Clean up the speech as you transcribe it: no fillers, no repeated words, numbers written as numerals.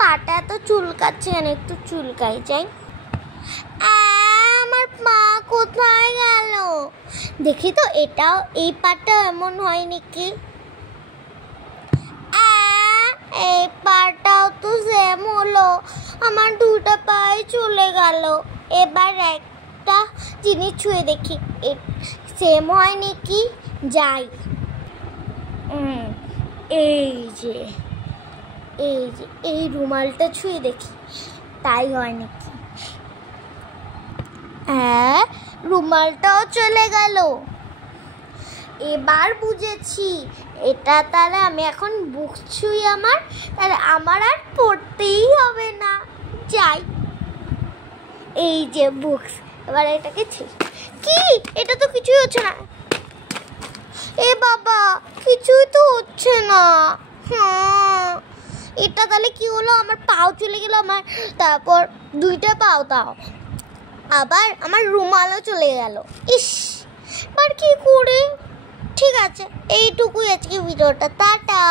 পাটা তো চুলকাচ্ছে কেন, একটু চুলকাই যাই। আমার পা কোথায় গেল দেখি তো, এটাও এই পাটা এমন হয় নাকি? এই পাটাও তো সেম হলো, আমার দুটো পায়ে চলে গেল। এবার একটা জিনিস ছুঁয়ে দেখি সেম হয় নাকি। যাই, এই যে এই রুমালটা ছুঁয়ে দেখি তাই হয় নাকি। হ্যাঁ, রুমালটাও চলে গেল। এবার বুঝেছি, এটা তাহলে আমি এখন বুক ছুঁই তাহলে আমার আর পড়তেই হবে না। যাই, এই যে বুকস, এবার এটাকে কি, এটা তো কিছুই হচ্ছে না। এ বাবা, কিছুই তো হচ্ছে না। এটা তাহলে কি হলো, আমার পাও চলে গেল, আমার তারপর দুইটা পাও, তাও আবার আমার রুমালও চলে গেল। ইস, আর কি করে। ঠিক আছে, এইটুকুই আজকে ভিডিওটা, টাটা।